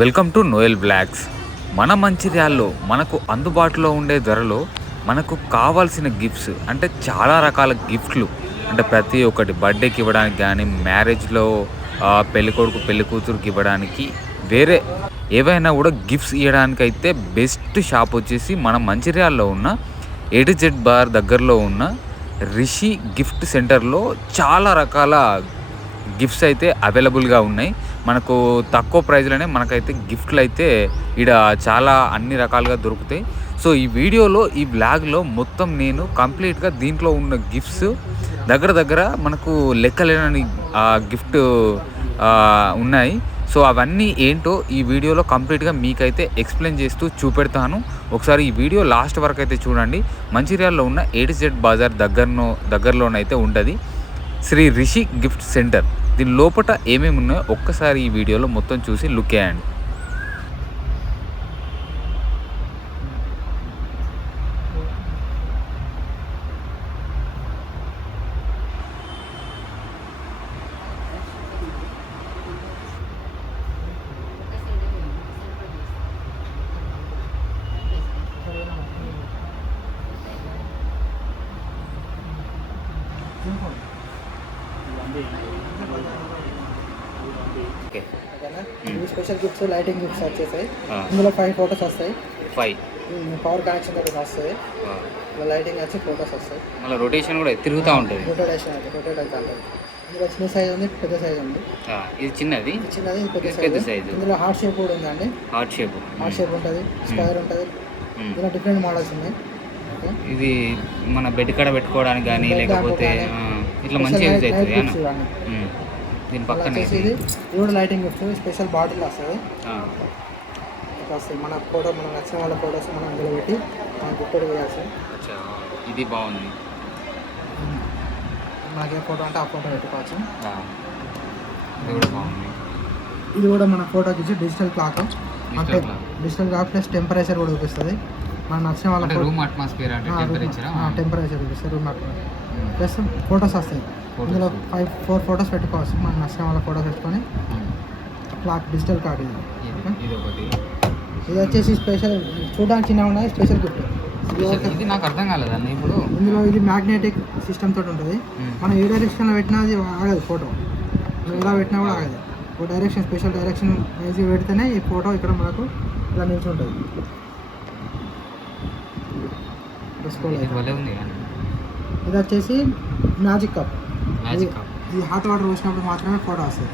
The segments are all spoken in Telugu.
Welcome to Noel blogs. మన మంచిర్యాల్లో మనకు అందుబాటులో ఉండే ధరలో మనకు కావాల్సిన గిఫ్ట్స్ అంటే చాలా రకాల గిఫ్ట్లు అంటే ప్రతి ఒక్కటి బర్త్డేకి ఇవ్వడానికి కానీ మ్యారేజ్లో పెళ్ళికొడుకు పెళ్లి కూతురుకి ఇవ్వడానికి వేరే ఏవైనా కూడా గిఫ్ట్స్ ఇవ్వడానికి అయితే బెస్ట్ షాప్ వచ్చేసి మన మంచిర్యాల్లో ఉన్న A to Z బార్ దగ్గరలో ఉన్న రిషి గిఫ్ట్ సెంటర్లో చాలా రకాల గిఫ్ట్స్ అయితే అవైలబుల్గా ఉన్నాయి. మనకు తక్కువ ప్రైజ్లోనే మనకైతే గిఫ్ట్లు అయితే ఇక్కడ చాలా అన్ని రకాలుగా దొరుకుతాయి. సో ఈ వీడియోలో ఈ బ్లాగ్లో మొత్తం నేను కంప్లీట్గా దీంట్లో ఉన్న గిఫ్ట్స్ దగ్గర దగ్గర మనకు లెక్కలేనని గిఫ్ట్ ఉన్నాయి. సో అవన్నీ ఏంటో ఈ వీడియోలో కంప్లీట్గా మీకైతే ఎక్స్ప్లెయిన్ చేస్తూ చూపెడతాను. ఒకసారి ఈ వీడియో లాస్ట్ వరకు అయితే చూడండి. మంచిర్యాలలో ఉన్న A to Z బజార్ దగ్గరలోనైతే ఉంటుంది శ్రీ రిషి గిఫ్ట్ సెంటర్. దీని లోపల ఏమేమి ఉన్నాయో ఒక్కసారి ఈ వీడియోలో మొత్తం చూసి లుక్ వేయండి. స్పెషల్ గిఫ్ట్స్ లైటింగ్ గిఫ్ట్స్ వచ్చేసాయి. ఇందులో 5 ఫోటోస్ వస్తాయి. 5 పవర్ కనెక్షన్ తోటి వస్తుంది. లైటింగ్ వచ్చి ఫోటోస్ వస్తాయి. మళ్ళీ రొటేషన్ కూడా తిరుగుతూ ఉంటుంది. రొటేట్ అవుతుంది. ఇందులో చిన్న సైజ్ ఉంది, పెద్ద సైజ్ ఉంది. ఇది చిన్నది, ఇది పెద్ద సైజ్. ఇందులో హార్ట్ షేప్ కూడా ఉందండి. హార్ట్ షేప్ ఉంటుంది, స్క్వేర్ ఉంటుంది. ఇందులో డిఫరెంట్ మోడల్స్ ఉన్నాయి. ఇది మన బెడ్ కాడ పెట్టుకోవడానికి కానీ లేకపోతే ఇట్లా మంచిగా యూజ్ అవుతుంది. దీని పక్కన ఇది కూడా లైటింగ్ గిఫ్ట్ స్పెషల్ బాటిల్ వస్తుంది. మన ఫోటో మనం నచ్చిన వాళ్ళ ఫోటోస్ మనం అందులో పెట్టి మనం గిఫ్ట్ వేయాల్సి. ఇది బాగుంది. మనకి ఏ ఫోటో అంటే ఆ ఫోటో పెట్టుకోవచ్చు. ఇది కూడా బాగుంది. ఇది కూడా మన ఫోటోకి ఇచ్చి డిజిటల్ క్లాక్ అంటే డిజిటల్ క్లాక్ ప్లస్ టెంపరేచర్ కూడా చూపిస్తుంది. మనం నచ్చిన వాళ్ళ రూమ్ అట్మాస్ఫియర్ అంటే టెంపరేచర్ చూపిస్తుంది. రూమ్ అట్మాస్ఫియర్ ప్లస్ ఫోటోస్ వస్తాయి. ఇందులో 4 ఫోటోస్ పెట్టుకోవచ్చు. మనం నచ్చిన వాళ్ళ ఫోటోస్ పెట్టుకొని క్లాక్ డిజిటల్ కార్డ్. ఇది వచ్చేసి స్పెషల్ చూడడానికి చిన్నగా ఉన్నాయి. స్పెషల్ గిఫ్ట్ ఇది నాకు అర్థం కాలేదండి. ఇప్పుడు ఇందులో ఇది మ్యాగ్నెటిక్ సిస్టమ్ తోటి ఉంటుంది. మనం ఏ డైరెక్షన్లో పెట్టినా అది ఆగదు. ఫోటో ఎలా పెట్టినా కూడా ఆగదు. ఒక డైరెక్షన్ స్పెషల్ డైరెక్షన్ వేసి పెడితేనే ఈ ఫోటో ఇక్కడ మనకు ఇలా నిలిచి ఉంటుంది. ఇది వచ్చేసి మ్యాజిక్ కప్. ఇది హాట్ వాటర్ పోసినప్పుడు మాత్రమే ఫోటో వస్తుంది.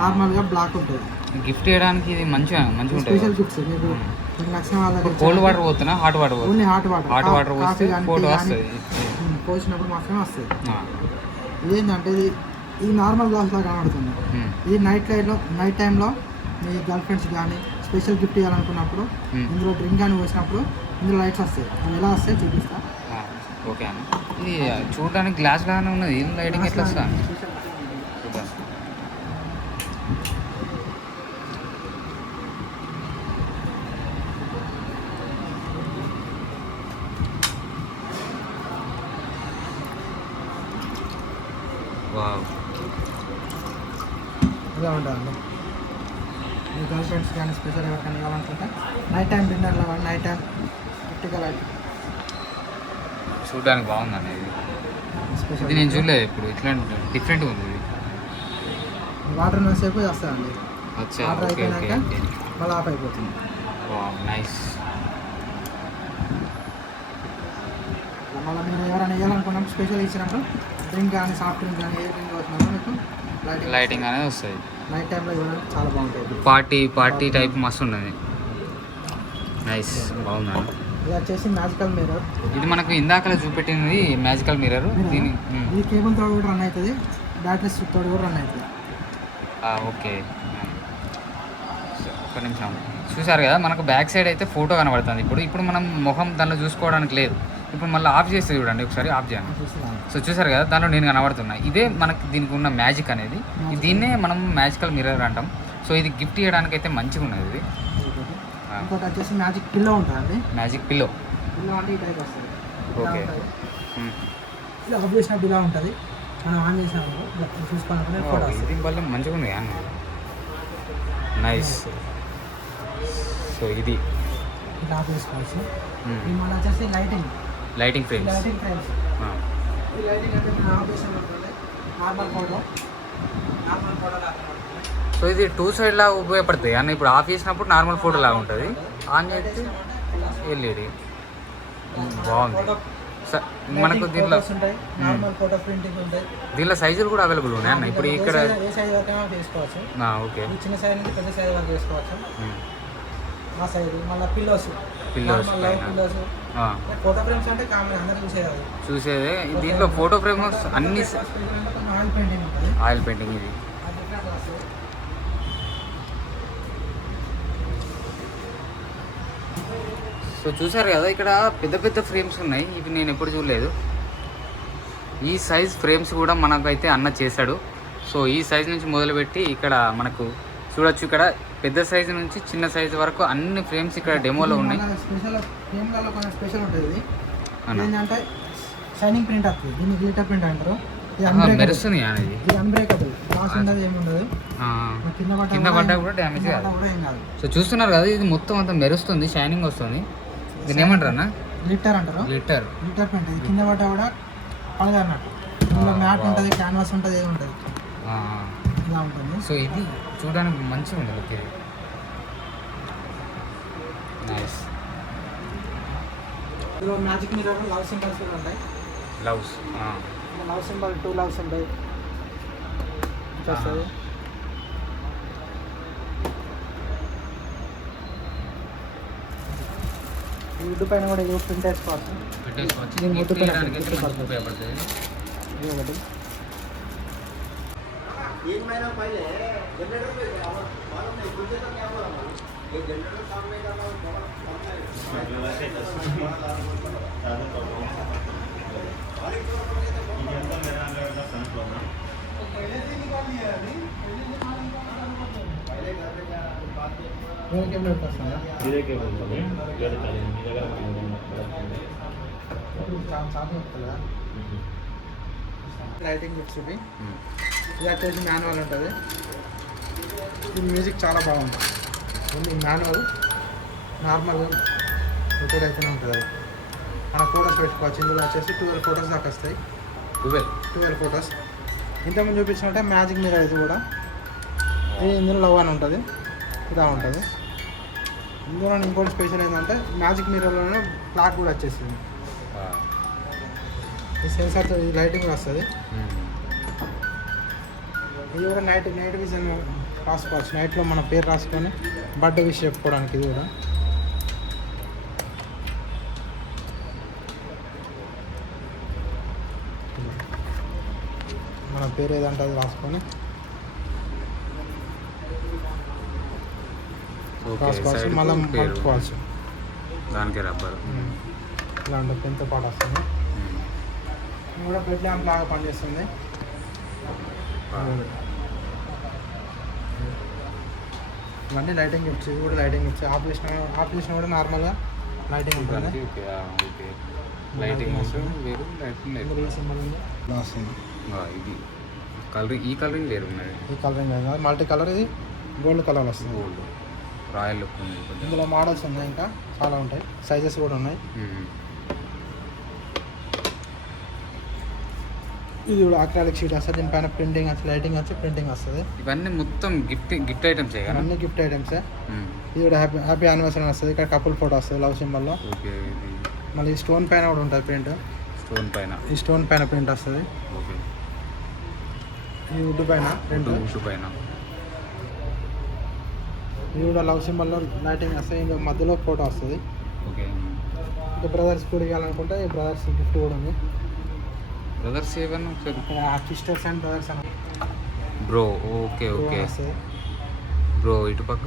నార్మల్గా బ్లాక్ ఉంటుంది. గిఫ్ట్ చేయడానికి ఇది మంచిగా ఉంటుంది. స్పెషల్ గిఫ్ట్స్ మీకు నచ్చిన వాళ్ళకి. కోల్డ్ వాటర్ పోతున్నా hot water only hot water పోస్తే ఫోటో వస్తుంది. పోసినప్పుడు మాత్రమే వస్తుంది. ఇదేంటంటే ఇది నార్మల్ గ్లాస్ లాగా కనబడుతుంది. ఇది నైట్ టైంలో మీ గర్ల్ ఫ్రెండ్స్ కానీ స్పెషల్ గిఫ్ట్ ఇవ్వాలనుకున్నప్పుడు ఇందులో డ్రింక్ కానీ పోసినప్పుడు ఇందులో లైట్స్ వస్తాయి. అవి ఎలా వస్తాయి చూపిస్తా. ఓకే అన్న. ఇది చూడడానికి గ్లాస్ లాగానే ఉన్నది. లైటింగ్ ఎట్లా వస్తా ఇలా ఉంటుందండి. మీ గర్ల్ ఫ్రెండ్స్ కానీ స్పెషల్ ఎవరికైనా ఇవ్వాలనుకుంటే నైట్ టైం డిన్నర్లో కానీ నైట్ టైం గిఫ్ట్గా లైట్ చూడడానికి బాగుందండి. ఇది నేను చూడలేదు ఇప్పుడు. ఇట్లా డిఫరెంట్ ఉంది. వాటర్ సేపు వస్తుందండి. వాటర్ అయిపోయినాక మళ్ళీ ఆఫ్ అయిపోతుంది. నైస్. మళ్ళీ మీరు ఎవరైనా ఇవ్వాలనుకున్నప్పుడు స్పెషల్ ఇచ్చినప్పుడు డ్రింక్ కానీ సాఫ్ట్ డ్రింక్ కానీ ఏ డ్రింక్ వచ్చినప్పుడు మీకు లైటింగ్ అనేది వస్తుంది. నైట్ టైంలో ఇవ్వడానికి చాలా బాగుంటుంది. పార్టీ టైప్ మస్తు ఉన్నది. నైస్, బాగుందండి. ఇది వచ్చేసి మ్యాజికల్ మిర్రర్. ఇది మనకు ఇందాకలా చూపెట్టింది మ్యాజికల్ మిర్రర్. ఇది కేబుల్ తోడు కూడా రన్ అవుతుంది, బ్యాటరీస్ తోడు కూడా రన్ అవుతుంది. ఓకే, ఒక్క నిమిషం. చూసారు కదా, మనకు బ్యాక్ సైడ్ అయితే ఫోటో కనబడుతుంది. ఇప్పుడు మనం ముఖం దానిలో చూసుకోవడానికి లేదు. ఇప్పుడు మళ్ళీ ఆఫ్ చేస్తే చూడండి, ఒకసారి ఆఫ్ చేయండి. సో చూసారు కదా, దానిలో నేను కనబడుతున్నా. ఇదే మనకి దీనికి ఉన్న మ్యాజిక్ అనేది. దీన్నే మనం మ్యాజికల్ మిర్రర్ అంటాం. సో ఇది గిఫ్ట్ ఇవ్వడానికి అయితే మంచిగా ఉన్నది. ఇది ఇంకోటి వచ్చేసి మ్యాజిక్ పిల్లో ఉంటుందండి. మ్యాజిక్ పిల్లో అంటే ఈ టైప్ వస్తుంది. ఓకే, ఇలా ఆఫ్ చేసినప్పుడు ఇలా ఉంటుంది. మనం ఆన్ చేసినప్పుడు చూసుకోవాలనుకునే ఇది వల్ల మంచిగా ఉంది. నైస్. సో ఇది ఇలా వేసుకోవచ్చు. ఇది మన వచ్చేసి లైటింగ్ ఫ్రేమ్స్. Lighting frames. ఈ లైటింగ్ అంటే మన ఆపరేషన్ ఉంటుంది. నార్మల్ ఫోటో లాగా. సో ఇది 2 సైడ్ లాగా ఉపయోగపడుతుంది అన్న. ఇప్పుడు ఆఫ్ చేసినప్పుడు నార్మల్ ఫోటో లాగా ఉంటుంది, ఆన్ చేస్తే ఎల్ఈడి. బాగుంది. మనకు దీంట్లో నార్మల్ ఫోటో ప్రింటింగ్ ఉంటాయి. దీనిలో సైజులు కూడా అవైలబుల్ ఉన్నాయి అన్న. ఇప్పుడు ఇక్కడ ఏ సైజ్ వరకు చేసుకోవచ్చు. ఓకే, ఈ చిన్న సైజ్ నుంచి పెద్ద సైజ్ వరకు చేసుకోవచ్చు. ఆ సైజ్ మళ్ళీ పిల్లోస్ ఫోటో ఫ్రేమ్స్ అంటే కామన్ అందరూ చూసేదే. దీంట్లో ఫోటో ఫ్రేమ్ అన్ని ఆయిల్ పెయింటింగ్ ఉంటుంది. ఆయిల్ పెయింటింగ్ ఇది. సో చూసారు కదా, ఇక్కడ పెద్ద పెద్ద ఫ్రేమ్స్ ఉన్నాయి. ఇవి నేను ఎప్పుడు చూడలేదు. ఈ సైజ్ ఫ్రేమ్స్ కూడా మనకైతే అన్న చేశాడు. సో ఈ సైజ్ నుంచి మొదలుపెట్టి ఇక్కడ మనకు చూడొచ్చు. ఇక్కడ పెద్ద సైజు నుంచి చిన్న సైజు వరకు అన్ని ఫ్రేమ్స్ ఇక్కడ డెమోలో ఉన్నాయి. స్పెషల్ ఉంటుంది ఏంటంటే షైనింగ్ ప్రింట్ వస్తుంది. దీన్ని గ్లిటర్ ప్రింట్ అంటారు. మెరుస్తుంది అనేది. ఇది అన్బ్రేకబుల్, లాస్ ఉండదు, ఏముండదు. కింద పడ్డా కూడా డ్యామేజ్ కాదు. సో చూస్తున్నారు కదా, ఇది మొత్తం అంతా మెరుస్తుంది, షైనింగ్ వస్తుంది. దీన్ని ఏమంటారు అన్న? గ్లిటర్ అంటారు. Glitter print. ఇది కింద పడ్డా కూడా పడదు అన్నట్టు. ఇందులో మ్యాట్ ఉంటుంది, క్యాన్వాస్ ఉంటుంది, ఏది ఉంటుంది, ఇలా ఉంటుంది. సో ఇది చూడడానికి మంచిగా ఉంటుంది. Okay, nice. ఇందులో మ్యాజిక్ మిర్రర్ లవ్ సింబల్స్ కూడా ఉంటాయి. లవ్ సింబల్ 2 లవ్ సింబల్ వస్తుంది. ఈ వుడ్ పైన కూడా ఇది ప్రింట్ వేసుకోవచ్చు. ఉపయోగపడుతుంది. ఇది ఒకటి. లైటింగ్ గిఫ్ట్స్ ఇవి. ఇది వచ్చేసి మాన్యువల్ ఉంటుంది. ఇది మ్యూజిక్ చాలా బాగుంటుంది. ఓన్లీ మాన్యువల్, నార్మల్ రికార్డ్ అయితేనే ఉంటుంది. అది మన ఫొటోస్ పెట్టుకోవచ్చు. ఇందులో వచ్చేసి 12 ఫొటోస్ దాకా వస్తాయి. 12 ఫొటోస్. ఇంతకుముందు చూపించినట్టే మ్యాజిక్ మిర్రర్ ఇది కూడా. ఇది ఇందులో లవ్ అని ఉంటుంది, ఇలా ఉంటుంది. ఇందులో ఇంకోటి స్పెషల్ ఏంటంటే మ్యాజిక్ మిర్రర్లోనే క్లాక్ కూడా వచ్చేసింది. ఈ సెన్సార్ ఈ లైటింగ్ కూడా వస్తుంది. ఇది కూడా నైట్ విజన్ రాసుకోవచ్చు. నైట్లో మన పేరు రాసుకొని బర్త్డే విష్ చెప్పుకోవడానికి. ఇది కూడా మన పేరు ఏదంటే అది రాసుకొని రాసుకోవచ్చు. మళ్ళీ మలుపుకోవచ్చు. దానికి రబ్బర్ ఇలాంటి పెన్తో పాటు వస్తుంది. ఇది కూడా బెడ్ ల్యాంప్ లాగా పనిచేస్తుంది. ఇవన్నీ లైటింగ్ గిఫ్ట్స్. ఇది కూడా లైటింగ్ గిఫ్ట్స్. ఆఫ్ చేసిన కూడా నార్మల్గా లైటింగ్ ఉంటుంది. లైటింగ్ సింబల్ ఉంది. ఇది కలరింగ్. ఈ కలరింగ్ వేరు ఉన్నది. ఈ కలరింగ్ మల్టీ కలర్. ఇది గోల్డ్ కలర్ వస్తుంది. గోల్డ్ రాయల్ లుక్ ఉంది. ఇందులో మోడల్స్ ఉన్నాయి, ఇంకా చాలా ఉంటాయి. సైజెస్ కూడా ఉన్నాయి. ఇది కూడా అక్రాలిక్ షీట్ వస్తుంది. దీనిపైన ప్రింటింగ్ వచ్చి లైటింగ్ వచ్చి ప్రింటింగ్ వస్తుంది. ఇవన్నీ మొత్తం గిఫ్ట్ ఐటమ్స్. అన్ని గిఫ్ట్ ఐటమ్సే. ఇది కూడా హ్యాపీ యానివర్సరీ వస్తుంది. ఇక్కడ కపుల్ ఫోటో వస్తుంది లవ్ సింబల్లో. మళ్ళీ స్టోన్ పైన కూడా ఉంటుంది ప్రింట్. ఈ స్టోన్ పైన ప్రింట్ వస్తుంది. ఈ వుడ్ పైన ఇది కూడా లవ్ సింబల్లో లైటింగ్ వస్తుంది. ఇంకా మధ్యలో ఫోటో వస్తుంది. ఇంకా బ్రదర్స్ కూడా ఇవ్వాలనుకుంటే ఈ బ్రదర్స్ గిఫ్ట్ కూడా ఉంది. బ్రదర్స్ ఏమన్నా సిస్టర్స్ అండ్ బ్రదర్స్ అని బ్రో. Okay bro. ఇటు పక్క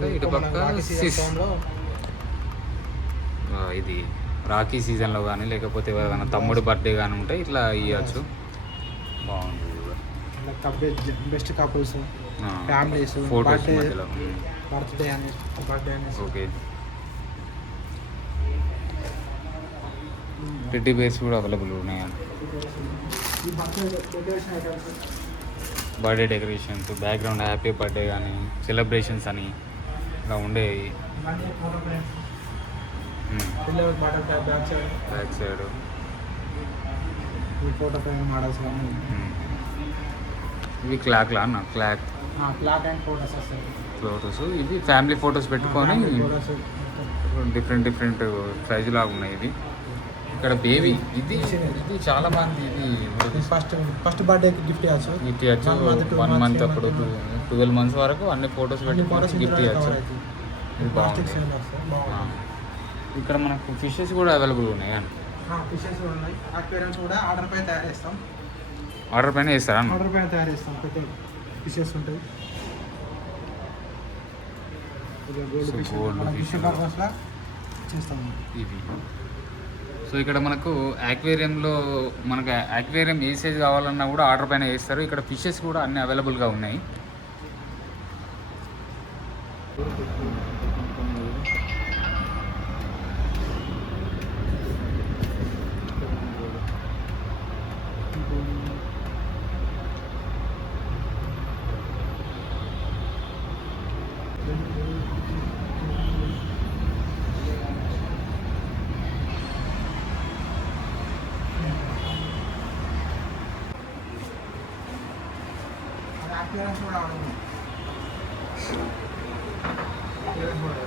ఇది రాఖీ సీజన్లో కానీ లేకపోతే ఎవరైనా తమ్ముడి బర్త్డే కానీ ఉంటే ఇట్లా ఇవ్వచ్చు. బాగుంది. బెస్ట్ కపుల్స్, ఫ్యామిలీస్, బర్త్డే అని. ఓకే. టెడ్డీ బేర్స్ కూడా అవైలబుల్ ఉన్నాయి. Birthday decorations, background happy birthday కానీ సెలబ్రేషన్స్ అని ఇలా ఉండేవి. ఇవన్నీ ఫోటో ఫ్రేమ్స్, పిల్లలకి butterfly back side, back side ఈ ఫోటో ఫ్రేమ్ మోడల్స్ కానీ ఇవి క్లాక్లా అన్న క్లాక్ క్లాక్ అండ్ ఫోటోస్ వస్తాయి. ఫొటోస్ ఇవి ఫ్యామిలీ ఫొటోస్ పెట్టుకొని ఫోటోస్ డిఫరెంట్ డిఫరెంట్ సైజు లాగా ఉన్నాయి. ఇది ఇక్కడ బేబీ ఇది చాలా మంది ఇది ఫస్ట్ బర్త్డేకి గిఫ్ట్ ఇవ్వచ్చు. గిఫ్ట్ ఇవ్వచ్చు 1 month అప్పుడు 12 months వరకు అన్ని ఫొటోస్ పెట్టుకొని గిఫ్ట్ ఇవ్వచ్చు. ఇది ప్లాస్టిక్ బాగుంది. సేల్ వస్తాయి, బాగుంది. ఇక్కడ మనకు ఫిషెస్ కూడా అవైలబుల్ ఉన్నాయి అండి. ఫిషెస్ కూడా ఉన్నాయి. అక్వేరియంస్ కూడా ఆర్డర్ పైన తయారు చేస్తాం. ఆర్డర్ పైన వేస్తారా అన్న? ఆర్డర్ పైన తయారు చేస్తాం. పెద్ద ఫిషెస్ ఉంటాయి. Gold So, fish gold fish. Fish పర్పస్లా చేస్తాము. ఇవి సో ఇక్కడ మనకు యాక్వేరియంలో మనకు యాక్వేరియం ఏ సైజ్ కావాలన్నా కూడా ఆర్డర్ పైన వేస్తారు. ఇక్కడ ఫిషెస్ కూడా అన్ని అవైలబుల్గా ఉన్నాయి. అక్వేరియంస్ కూడా ఉన్నాయి. అక్వేరియంస్ కూడా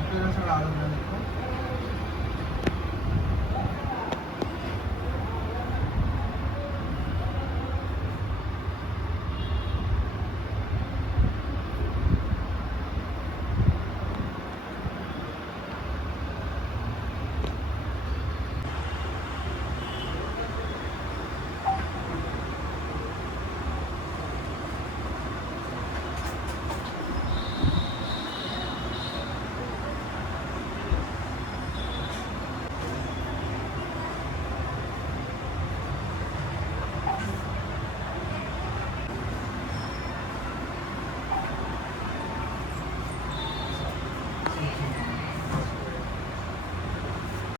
అక్వేరియంస్ కూడా ఆర్డర్